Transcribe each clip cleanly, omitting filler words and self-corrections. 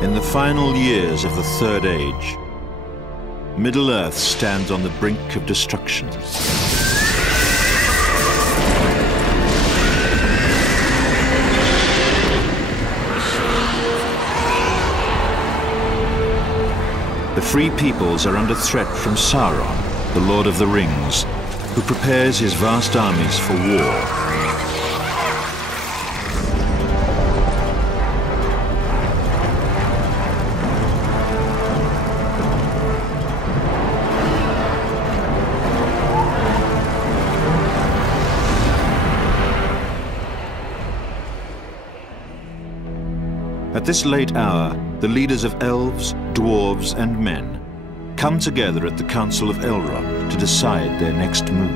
In the final years of the Third Age, Middle-earth stands on the brink of destruction. The Free Peoples are under threat from Sauron, the Lord of the Rings, who prepares his vast armies for war. At this late hour, the leaders of elves, dwarves, and men come together at the Council of Elrond to decide their next move.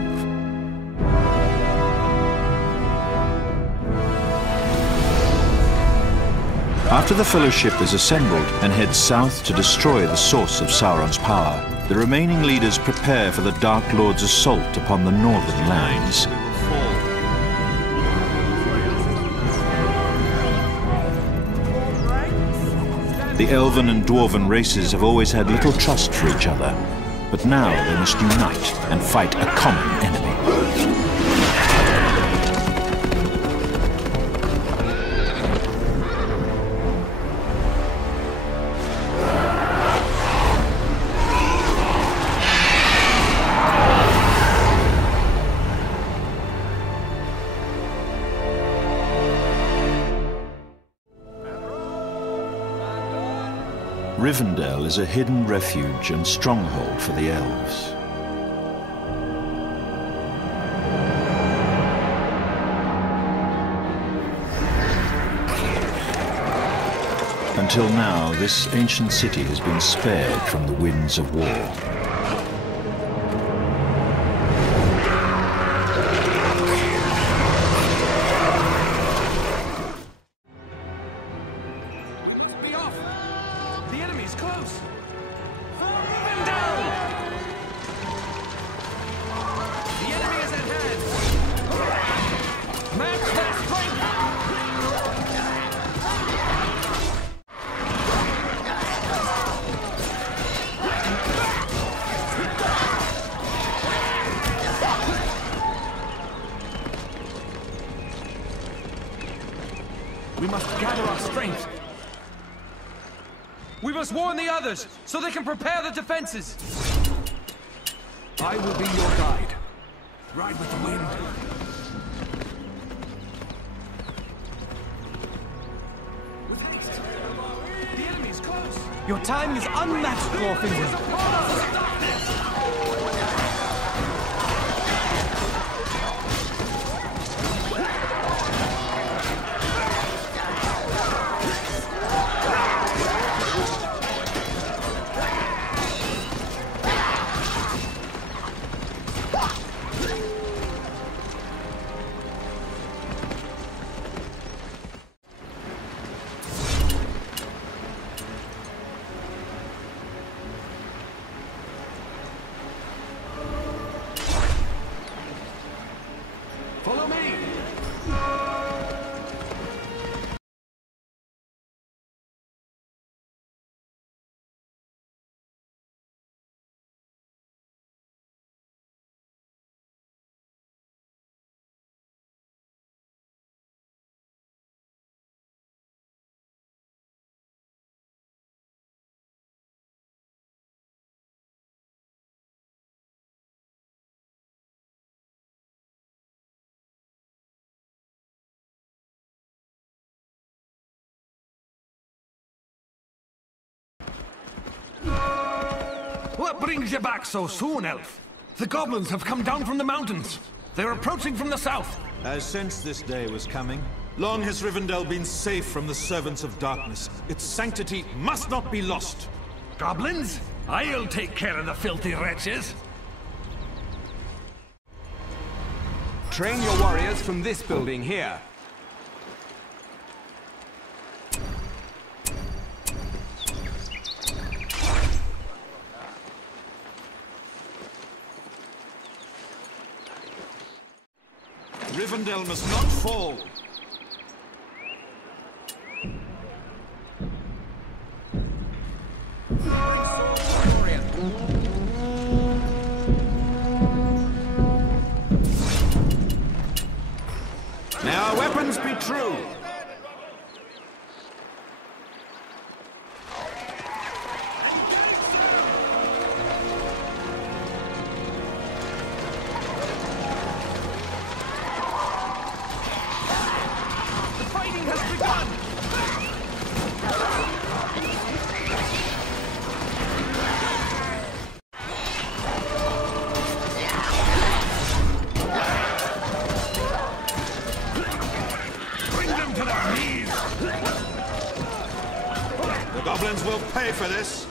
After the Fellowship is assembled and heads south to destroy the source of Sauron's power, the remaining leaders prepare for the Dark Lord's assault upon the northern lands. The elven and dwarven races have always had little trust for each other, but now they must unite and fight a common enemy. Rivendell is a hidden refuge and stronghold for the elves. Until now, this ancient city has been spared from the winds of war. We must gather our strength. We must warn the others, so they can prepare the defenses. I will be your guide. Ride with the wind. With haste. The enemy is close. Your time is unmatched, Glorfindel. Follow me! What brings you back so soon, Elf? The goblins have come down from the mountains. They're approaching from the south. I sensed this day was coming. Long has Rivendell been safe from the servants of darkness. Its sanctity must not be lost. Goblins? I'll take care of the filthy wretches. Train your warriors from this building here. Rivendell must not fall. be true. The fighting has begun! The goblins will pay for this.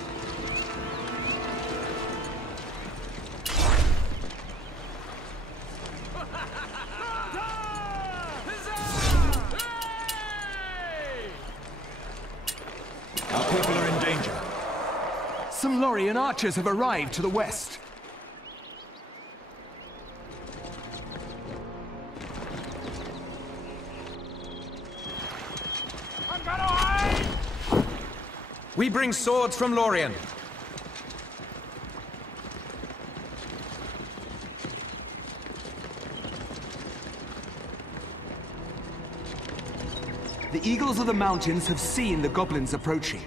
Our people are in danger. Some Lorien archers have arrived to the west. We bring swords from Lorien. The Eagles of the Mountains have seen the goblins approaching.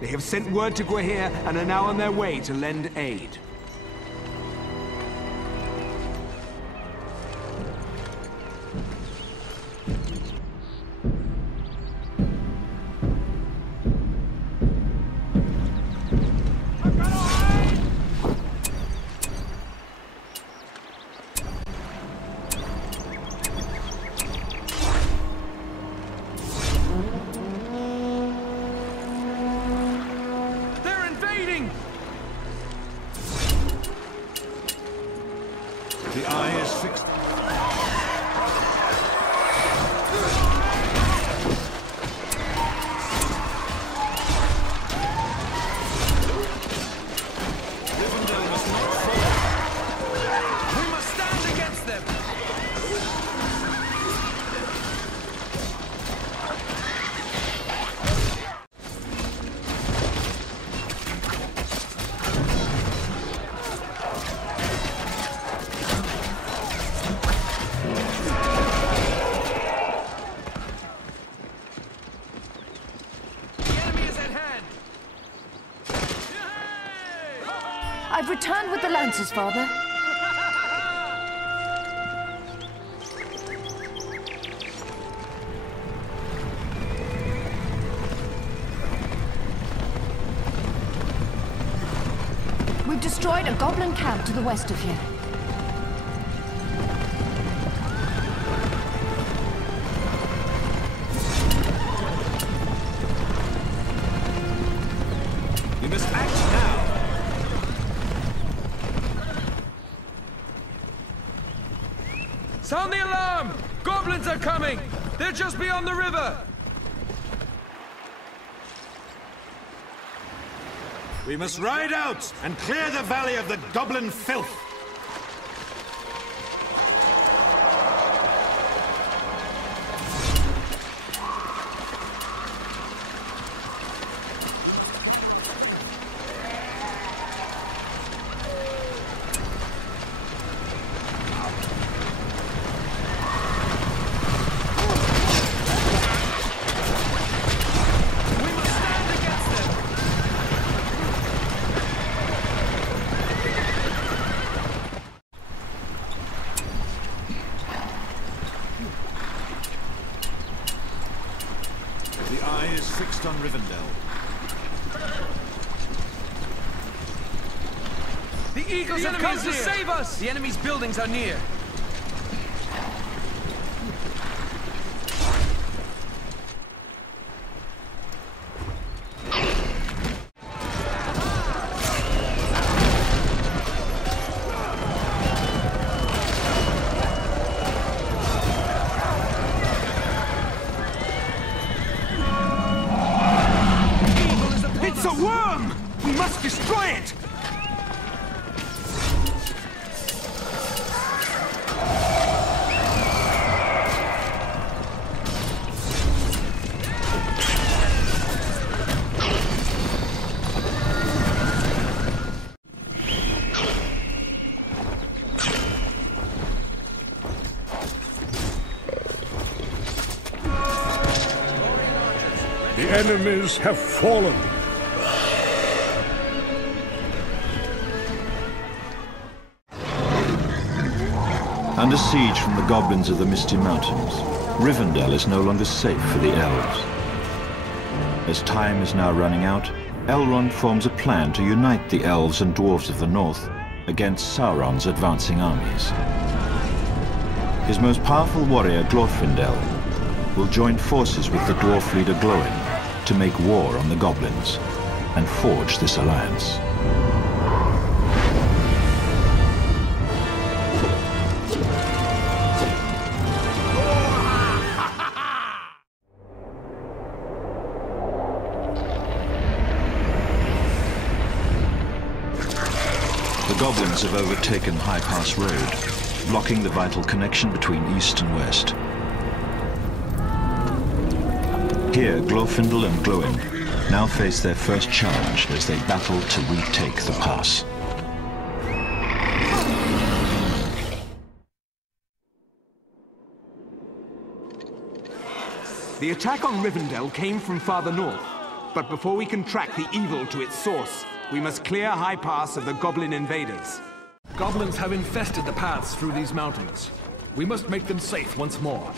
They have sent word to Gwahir and are now on their way to lend aid. The eye is fixed. Rivendell must not fall. We must stand against them! I've returned with the Lancers, Father. We've destroyed a goblin camp to the west of here. We must act now. Sound the alarm! Goblins are coming! They're just beyond the river! We must ride out and clear the valley of the goblin filth. The eye is fixed on Rivendell. The Eagles have come to save us! The enemy's buildings are near. It's a worm! We must destroy it! The enemies have fallen. Under siege from the goblins of the Misty Mountains, Rivendell is no longer safe for the elves. As time is now running out, Elrond forms a plan to unite the elves and dwarves of the north against Sauron's advancing armies. His most powerful warrior, Glorfindel, will join forces with the dwarf leader Glóin to make war on the goblins and forge this alliance. The goblins have overtaken High Pass Road, blocking the vital connection between east and west. Here, Glorfindel and Glóin now face their first challenge as they battle to retake the pass. The attack on Rivendell came from farther north, but before we can track the evil to its source, we must clear High Pass of the goblin invaders. Goblins have infested the paths through these mountains. We must make them safe once more.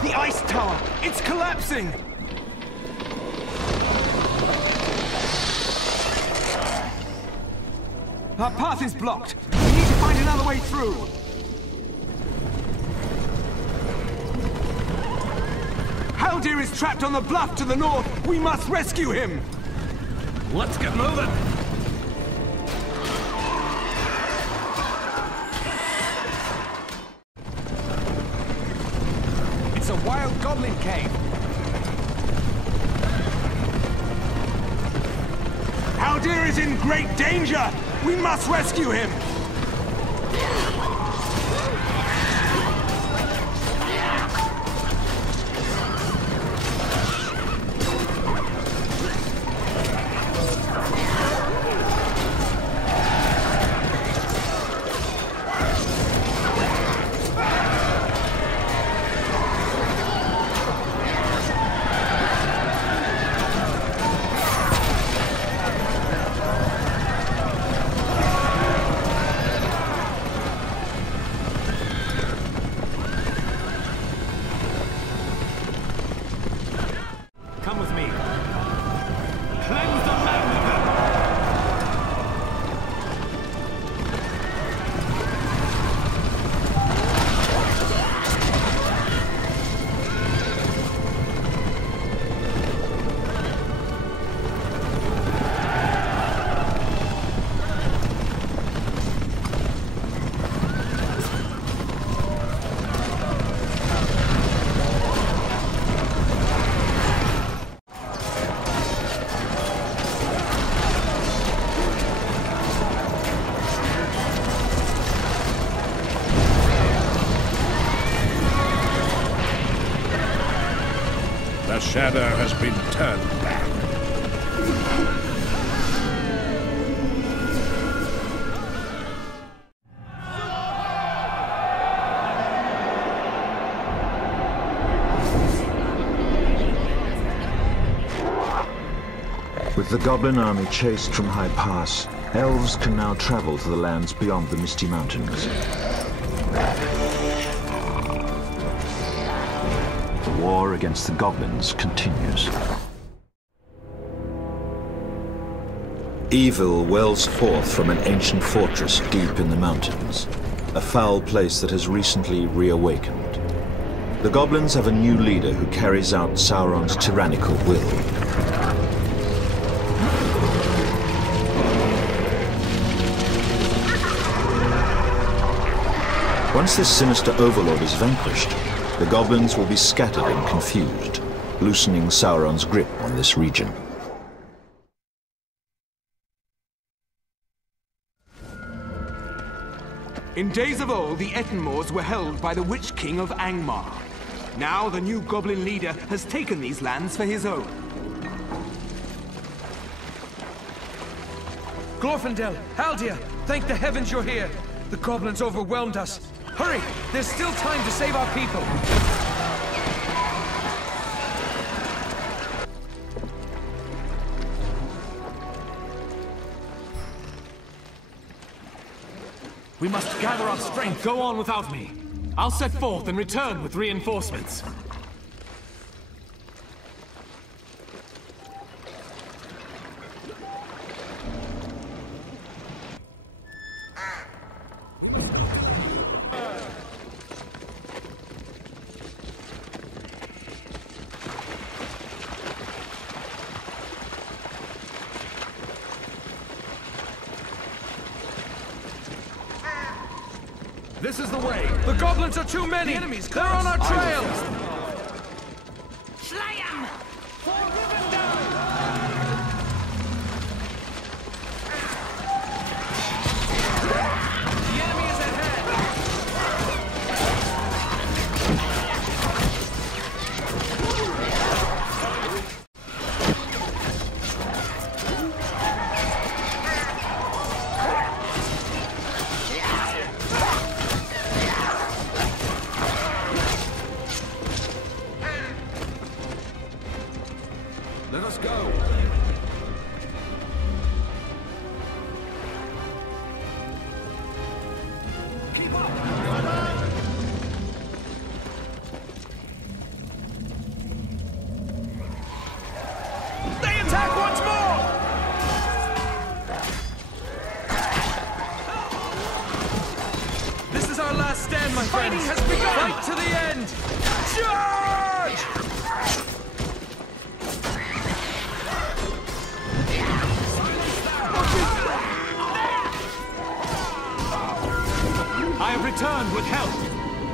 The ice tower! It's collapsing! Our path is blocked. We need to find another way through. Haldir is trapped on the bluff to the north. We must rescue him. Let's get moving! It's a wild goblin cave. Haldir is in great danger! We must rescue him! Come with me. Cleanse the land of them! The shadow has been turned back. With the goblin army chased from High Pass, elves can now travel to the lands beyond the Misty Mountains. The war against the goblins continues. Evil wells forth from an ancient fortress deep in the mountains, a foul place that has recently reawakened. The goblins have a new leader who carries out Sauron's tyrannical will. Once this sinister overlord is vanquished, the goblins will be scattered and confused, loosening Sauron's grip on this region. In days of old, the Ettenmoors were held by the Witch King of Angmar. Now the new goblin leader has taken these lands for his own. Glorfindel, Haldir, thank the heavens you're here. The goblins overwhelmed us. Hurry! There's still time to save our people! We must gather our strength. Go on without me. I'll set forth and return with reinforcements. This is the way! The goblins are too many! The enemies, they're on our trail! Slay 'em! The enemy is at hand! Let us go! Keep up! They attack once more! This is our last stand, my friends! Fighting has begun! Fight to the end! Charge! I have returned with help.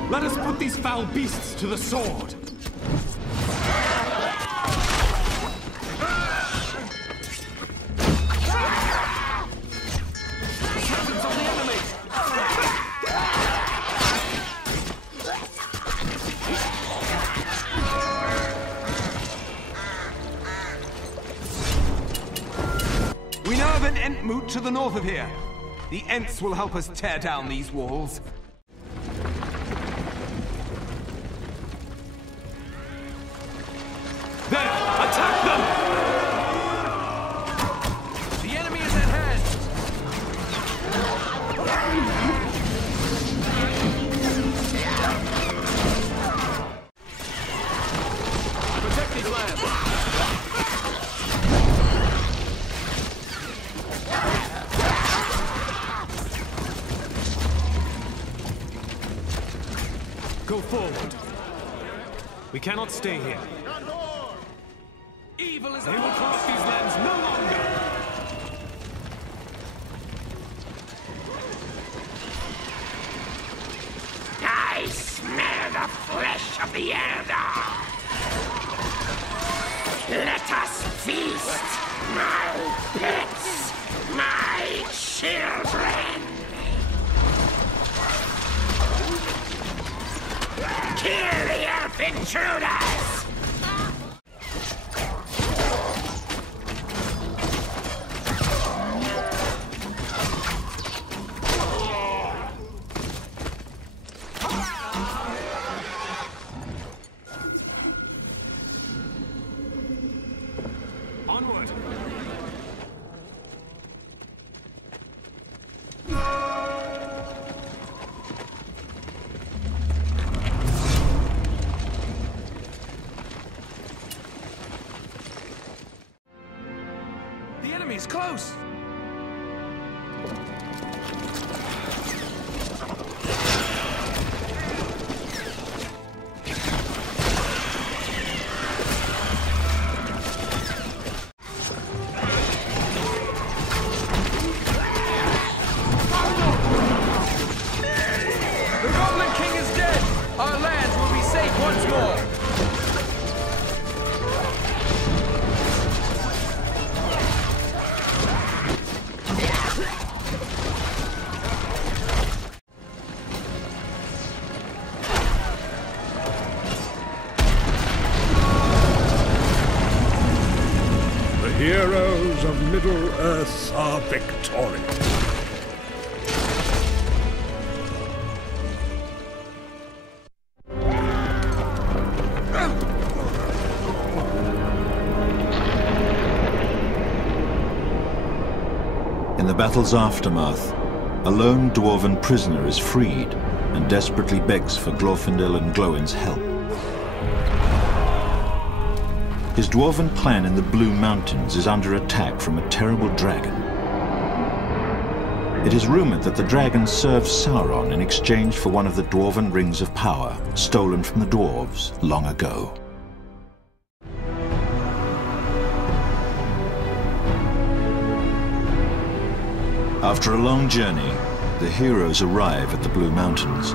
Let us put these foul beasts to the sword. Captains on the enemy! We know of an Entmoot to the north of here. The Ents will help us tear down these walls. There! Attack them! The enemy is at hand! Protect these lands! Go forward. We cannot stay here. Evil is They will cross these lands no longer! I smell the flesh of the Elder. Let us feast, my pets, my children. Kill the elf intruders! Onward! The enemy is close! heroes of Middle-earth are victorious. In the battle's aftermath, a lone dwarven prisoner is freed and desperately begs for Glorfindel and Glóin's help. His dwarven clan in the Blue Mountains is under attack from a terrible dragon. It is rumored that the dragon serves Sauron in exchange for one of the dwarven rings of power stolen from the dwarves long ago. After a long journey, the heroes arrive at the Blue Mountains.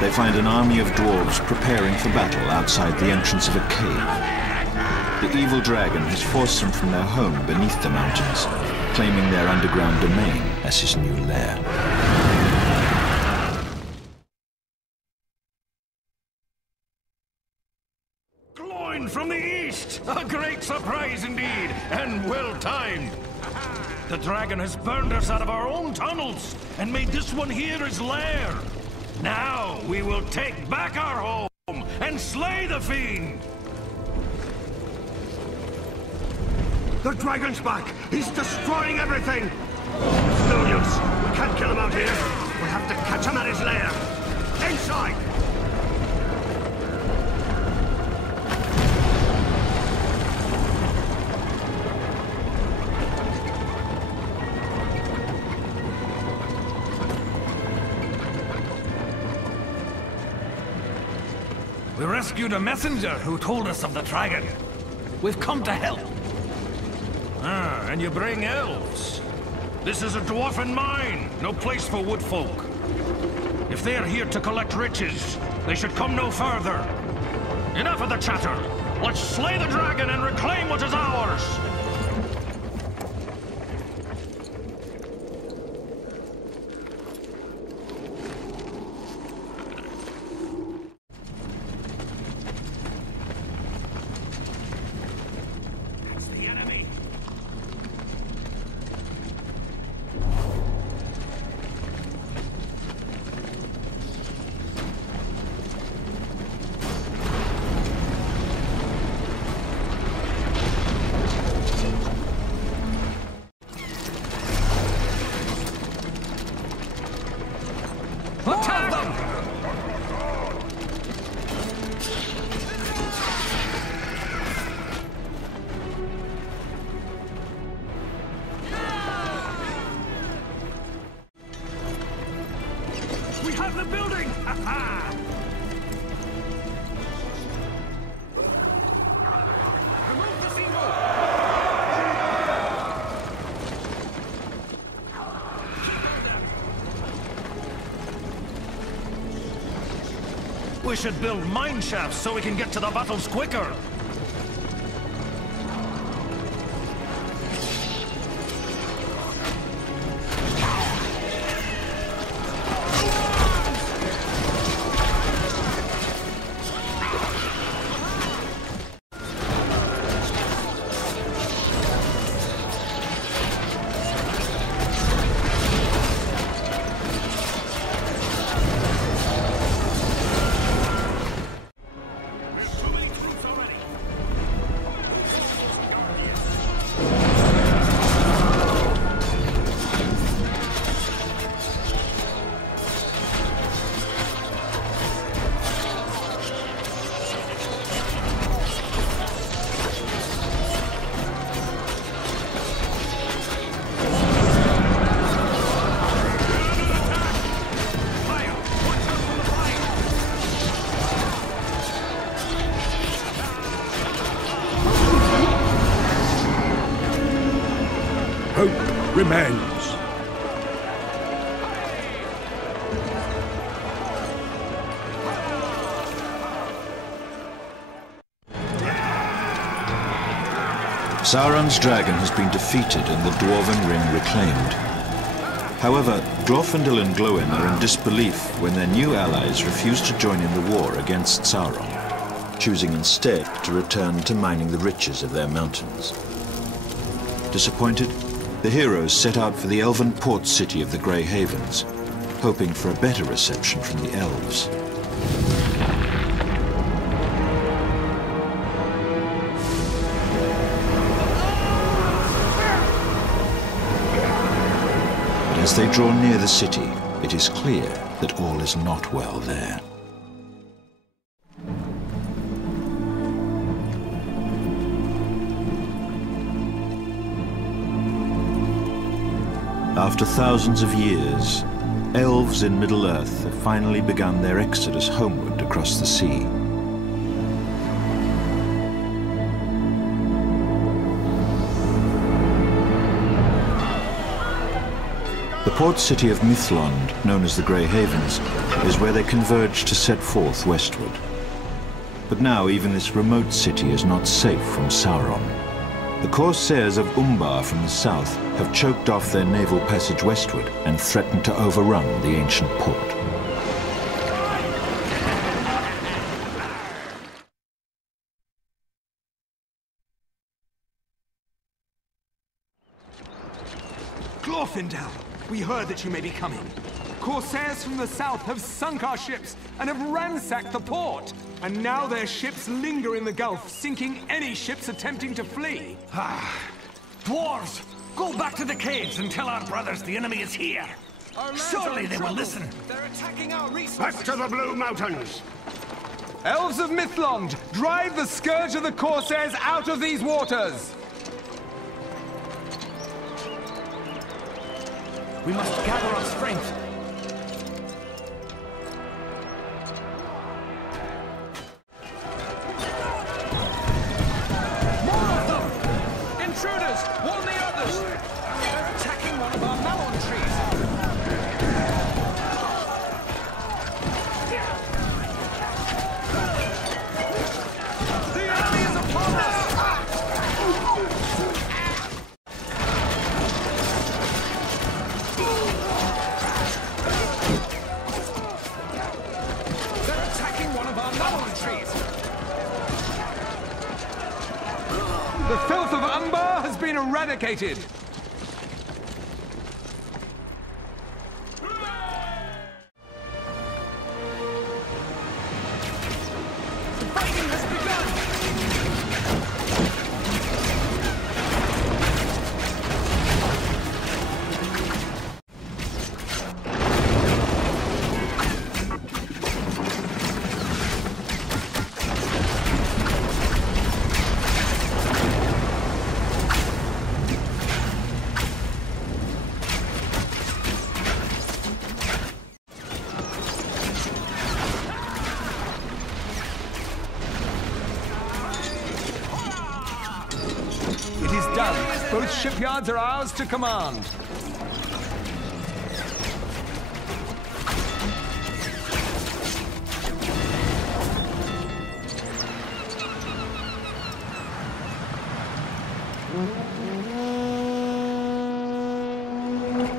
They find an army of dwarves preparing for battle outside the entrance of a cave. The evil dragon has forced them from their home beneath the mountains, claiming their underground domain as his new lair. From the east! A great surprise indeed, and well-timed. The dragon has burned us out of our own tunnels, and made this one here his lair. Now we will take back our home, and slay the fiend! The dragon's back! He's destroying everything! It's no use. We can't kill him out here. We'll have to catch him at his lair. Inside! We rescued a messenger who told us of the dragon. We've come to help. Ah, and you bring elves. This is a dwarven mine, no place for wood folk. If they're here to collect riches, they should come no further. Enough of the chatter. Let's slay the dragon and reclaim what is ours. We should build mine shafts so we can get to the battles quicker. Hope remains. Sauron's dragon has been defeated and the Dwarven Ring reclaimed. However, Glorfindel and Glóin are in disbelief when their new allies refuse to join in the war against Sauron, choosing instead to return to mining the riches of their mountains. Disappointed, the heroes set out for the elven port city of the Grey Havens, hoping for a better reception from the elves. But as they draw near the city, it is clear that all is not well there. After thousands of years, elves in Middle-earth have finally begun their exodus homeward across the sea. The port city of Mithlond, known as the Grey Havens, is where they converge to set forth westward. But now even this remote city is not safe from Sauron. The corsairs of Umbar from the south have choked off their naval passage westward and threatened to overrun the ancient port. Glorfindel, we heard that you may be coming. Corsairs from the south have sunk our ships and have ransacked the port. And now their ships linger in the Gulf, sinking any ships attempting to flee. Dwarves, go back to the caves and tell our brothers the enemy is here. Surely they will listen. They're attacking our resources. Back to the Blue Mountains! Elves of Mithlond, drive the scourge of the Corsairs out of these waters! We must gather our strength. Intruders! Warn the others! They're attacking one of our melon trees! The enemy is upon us! They're attacking one of our melon trees! The filth of Umbar has been eradicated! The fighting has begun! It is done. Both shipyards are ours to command.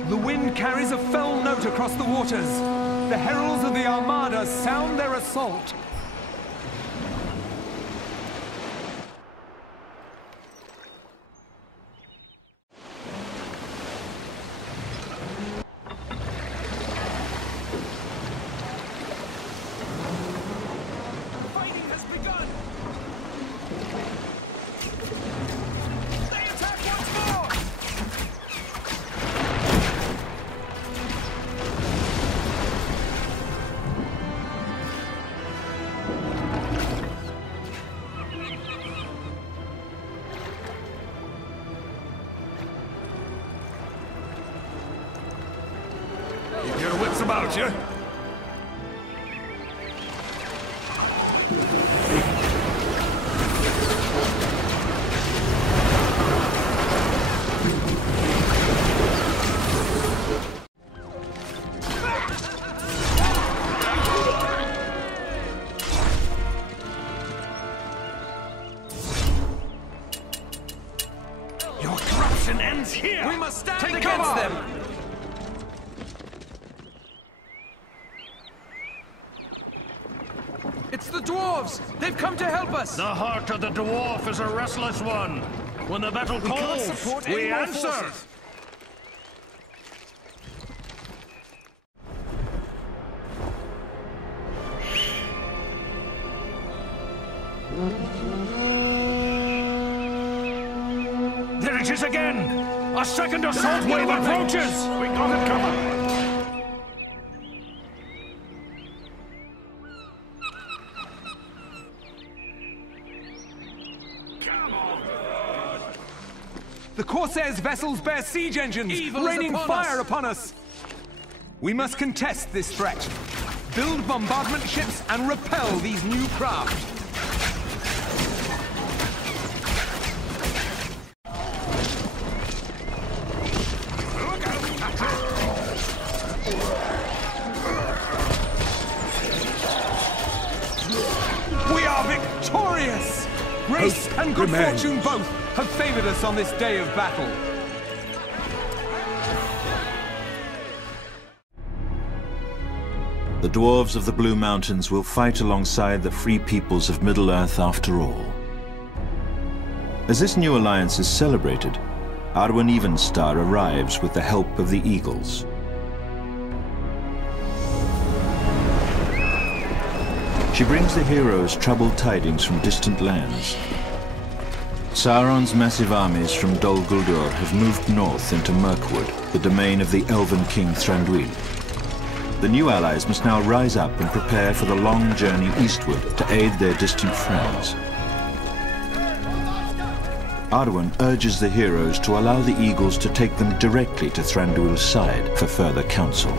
The wind carries a fell note across the waters. The heralds of the Armada sound their assault. The fighting has begun! They attack once more! Keep your wits about you. Your corruption ends here! We must stand Take against cover! them! It's the dwarves! They've come to help us! The heart of the dwarf is a restless one. When the battle calls, we answer! There it is again! A second assault wave approaches! We got it covered! The Corsairs' vessels bear siege engines, Evil raining upon fire us. upon us! We must contest this threat. Build bombardment ships and repel these new craft. We are victorious! Grace and good fortune both have favored us on this day of battle. The dwarves of the Blue Mountains will fight alongside the free peoples of Middle-earth after all. As this new alliance is celebrated, Arwen Evenstar arrives with the help of the Eagles. She brings the heroes troubled tidings from distant lands. Sauron's massive armies from Dol Guldur have moved north into Mirkwood, the domain of the elven king Thranduil. The new allies must now rise up and prepare for the long journey eastward to aid their distant friends. Arwen urges the heroes to allow the Eagles to take them directly to Thranduil's side for further counsel.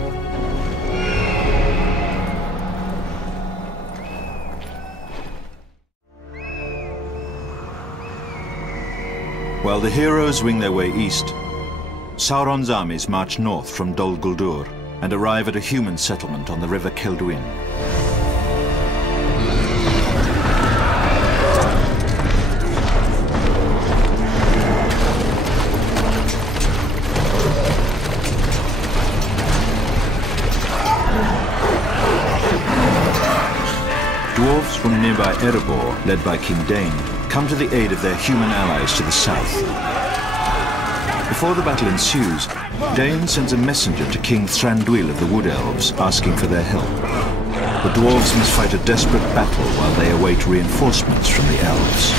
While the heroes wing their way east, Sauron's armies march north from Dol Guldur and arrive at a human settlement on the river Celduin. Dwarves from nearby Erebor, led by King Dain, come to the aid of their human allies to the south. Before the battle ensues, Dain sends a messenger to King Thranduil of the Wood Elves, asking for their help. The dwarves must fight a desperate battle while they await reinforcements from the elves.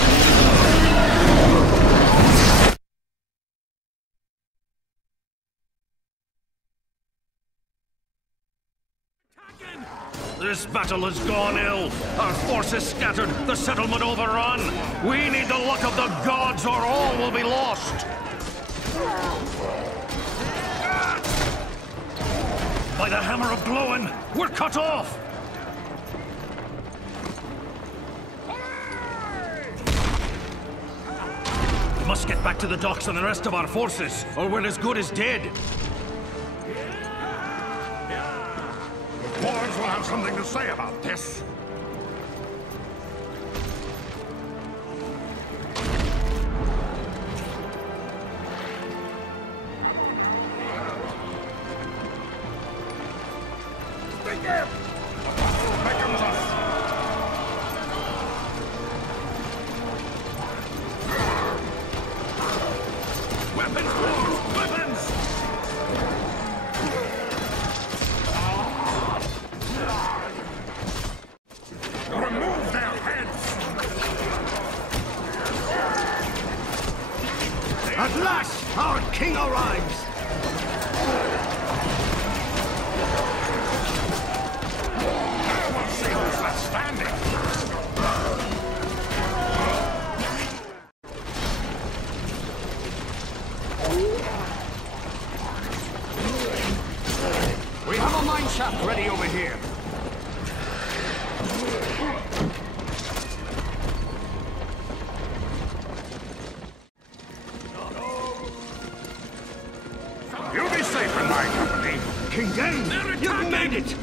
This battle has gone ill. Our forces scattered, the settlement overrun. We need the luck of the gods or all will be lost. By the hammer of Glóin, we're cut off. We must get back to the docks and the rest of our forces, or we're as good as dead. Dwarves will have something to say about this. Think him! Beckons us! Weapons, dwarves! Weapons! Remove their heads! At last, our king arrives! Now we'll see who's left standing! We have a mine shaft ready over here. You'll be safe in my company. King Dain, you've made it!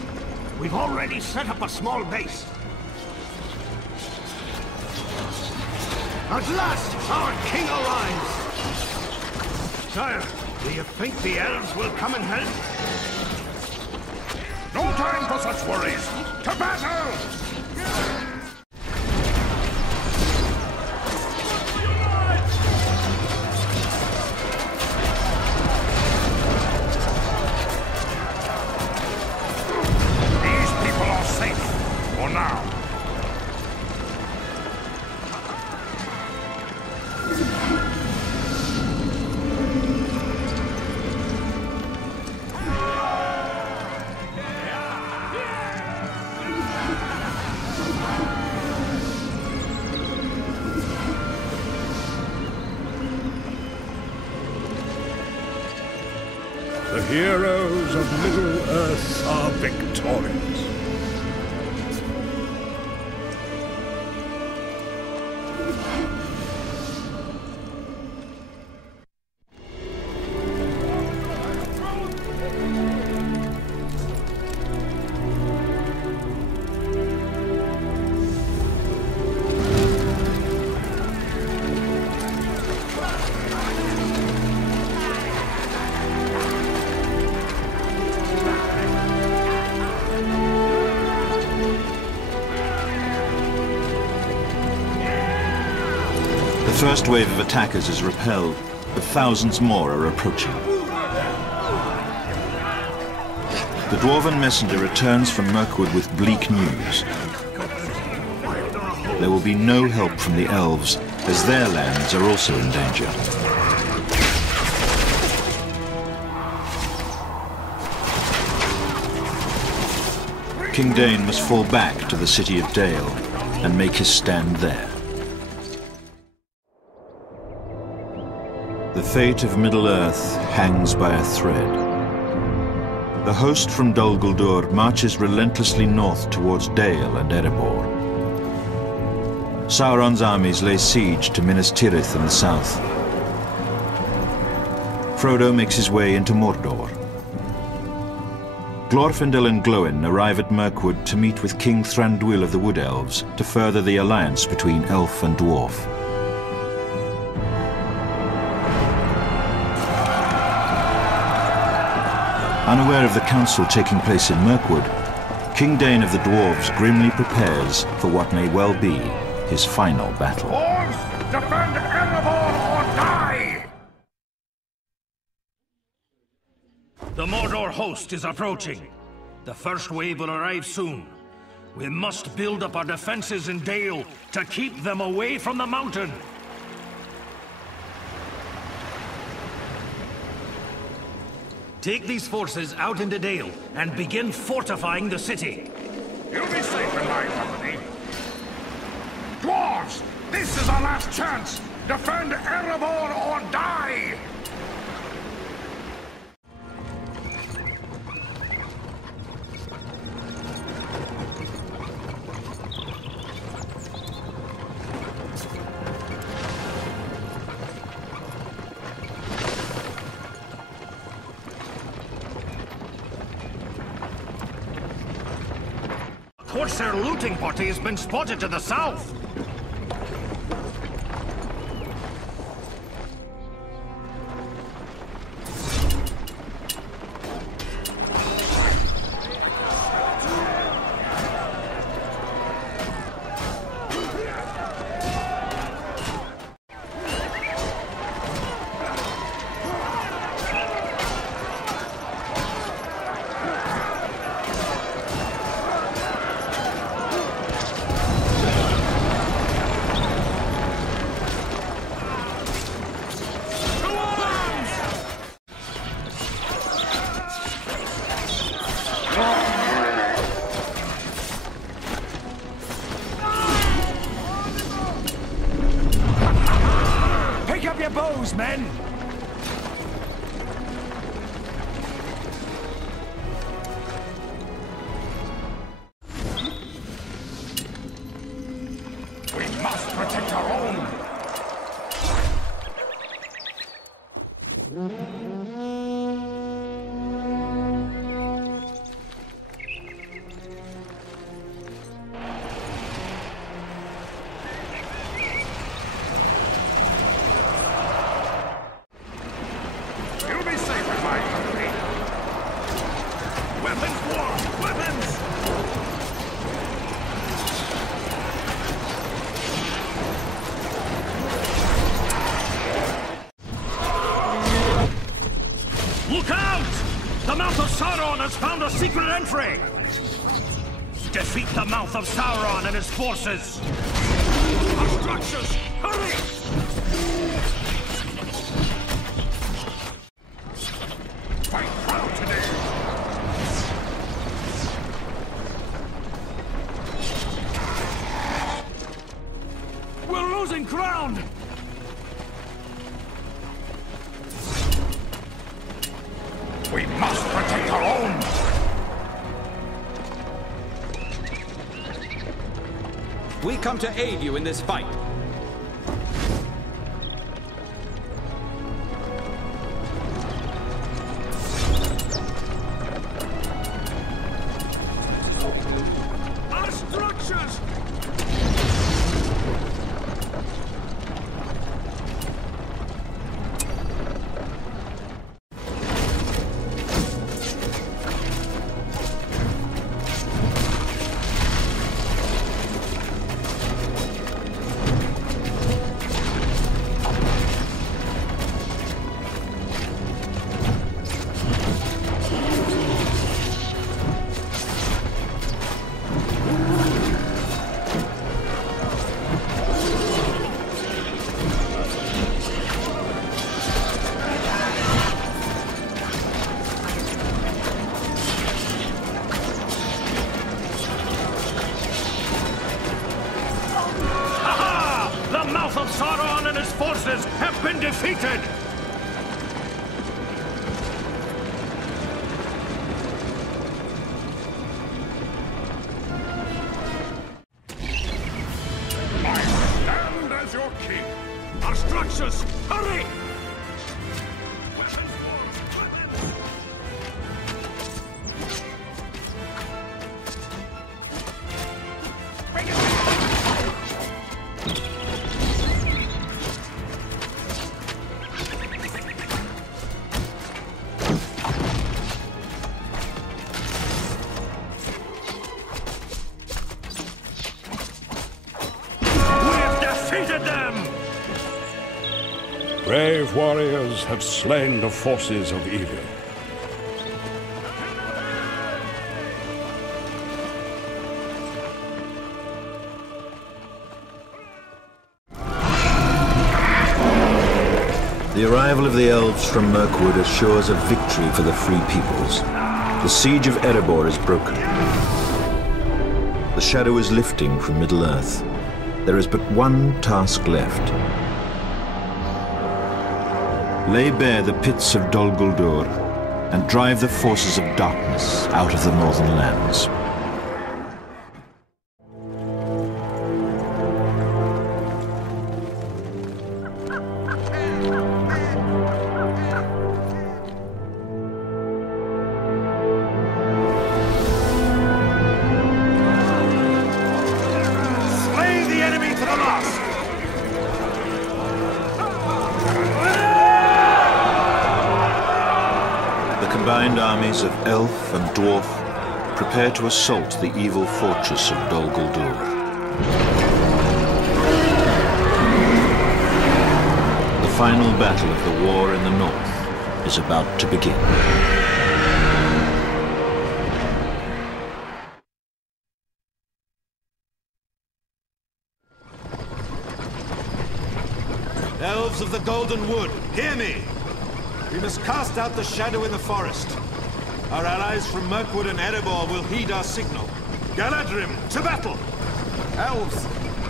We've already set up a small base. At last, our king arrives! Sire, do you think the elves will come and help? No time for such worries! To battle! of Middle-earth are victorious. The first wave of attackers is repelled, but thousands more are approaching. The dwarven messenger returns from Mirkwood with bleak news. There will be no help from the elves, as their lands are also in danger. King Dain must fall back to the city of Dale and make his stand there. The fate of Middle-earth hangs by a thread. The host from Dol Guldur marches relentlessly north towards Dale and Erebor. Sauron's armies lay siege to Minas Tirith in the south. Frodo makes his way into Mordor. Glorfindel and Glóin arrive at Mirkwood to meet with King Thranduil of the Wood Elves to further the alliance between elf and dwarf. Unaware of the council taking place in Mirkwood, King Dain of the Dwarves grimly prepares for what may well be his final battle. Dwarves, defend Erebor or die! The Mordor host is approaching. The first wave will arrive soon. We must build up our defenses in Dale to keep them away from the mountain. Take these forces out into Dale and begin fortifying the city. You'll be safe in my company. Dwarves, this is our last chance! Defend Erebor or die! Corsair looting party has been spotted to the south. Men! We must protect our own! Look out! The mouth of Sauron has found a secret entry! Defeat the mouth of Sauron and his forces! Our structures! Hurry! Fight proud today! We're losing ground! We must protect our own! We come to aid you in this fight. Our structures! Of Sauron and his forces have been defeated! I stand as your king! Our structures, hurry! Weapons forward, weapons! Bring it! Brave warriors have slain the forces of evil. The arrival of the elves from Mirkwood assures a victory for the free peoples. The siege of Erebor is broken. The shadow is lifting from Middle-earth. There is but one task left. Lay bare the pits of Dol Guldur and drive the forces of darkness out of the northern lands. Slay the enemy to the last! The combined armies of elf and dwarf prepare to assault the evil fortress of Dol Guldur. The final battle of the war in the north is about to begin. Elves of the Golden Wood, hear me! We must cast out the shadow in the forest. Our allies from Mirkwood and Erebor will heed our signal. Galadrim, to battle! Elves,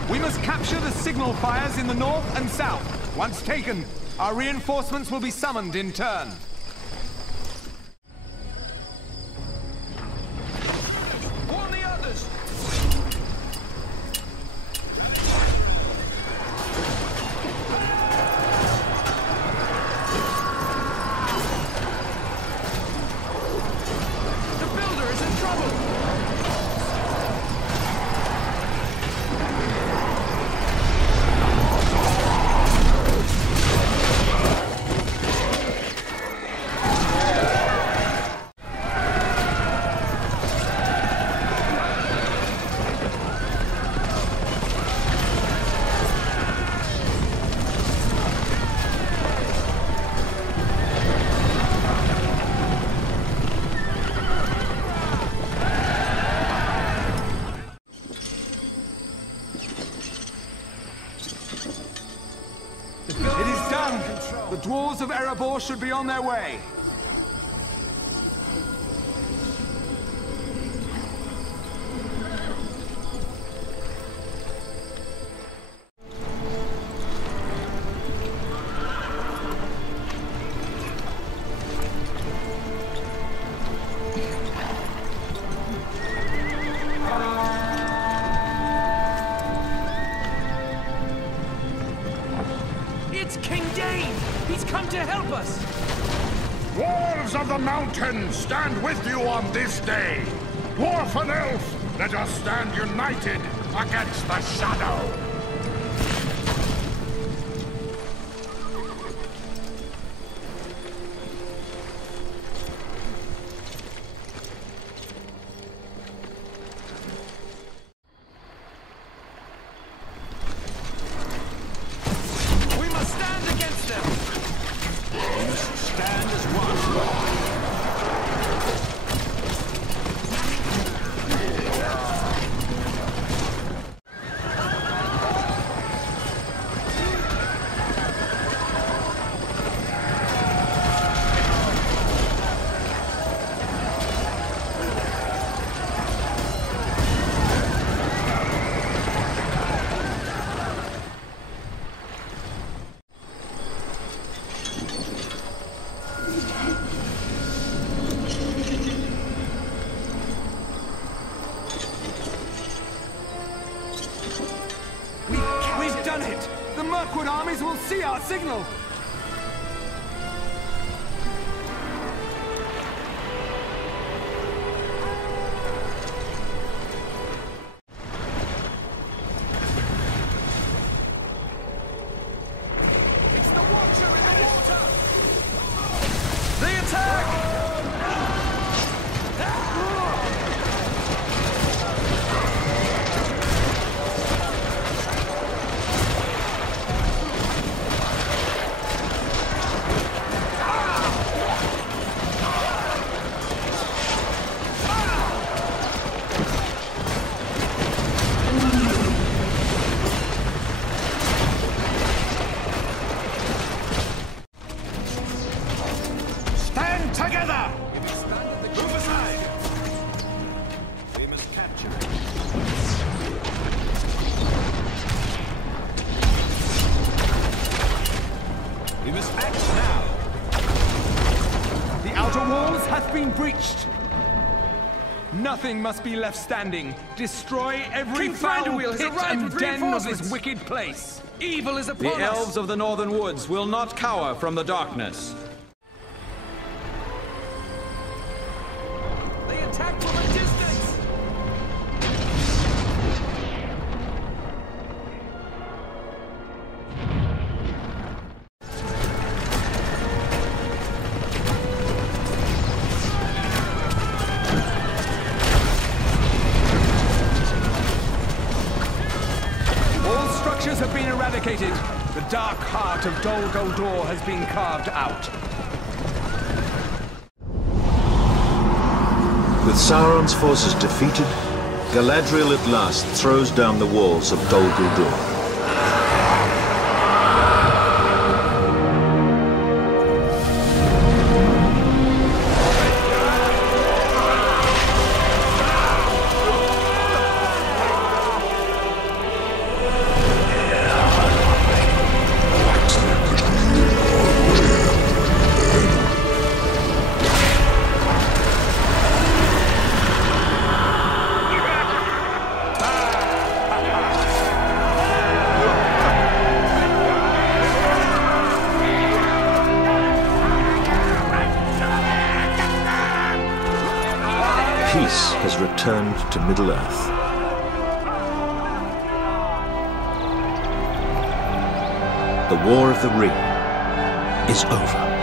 we must capture the signal fires in the north and south. Once taken, our reinforcements will be summoned in turn. Warn the others! It is done! The dwarves of Erebor should be on their way. come to help us! Wolves of the mountains, stand with you on this day! Dwarf and elf, let us stand united against the shadow! Armies will see our signal! It's the Watcher in the water! The attack! Together! Move aside! We must capture it. We must act now! The outer walls hath been breached! Nothing must be left standing. Destroy every King foul Thranduil has pit arrived and with den of reinforcements. this wicked place. Evil is The upon us! elves of the northern woods will not cower from the darkness. They attack from a distance! All structures have been eradicated. The dark heart of Dol Guldur has been carved out. With Sauron's forces defeated, Galadriel at last throws down the walls of Dol Guldur. Peace has returned to Middle-earth. The War of the Ring is over.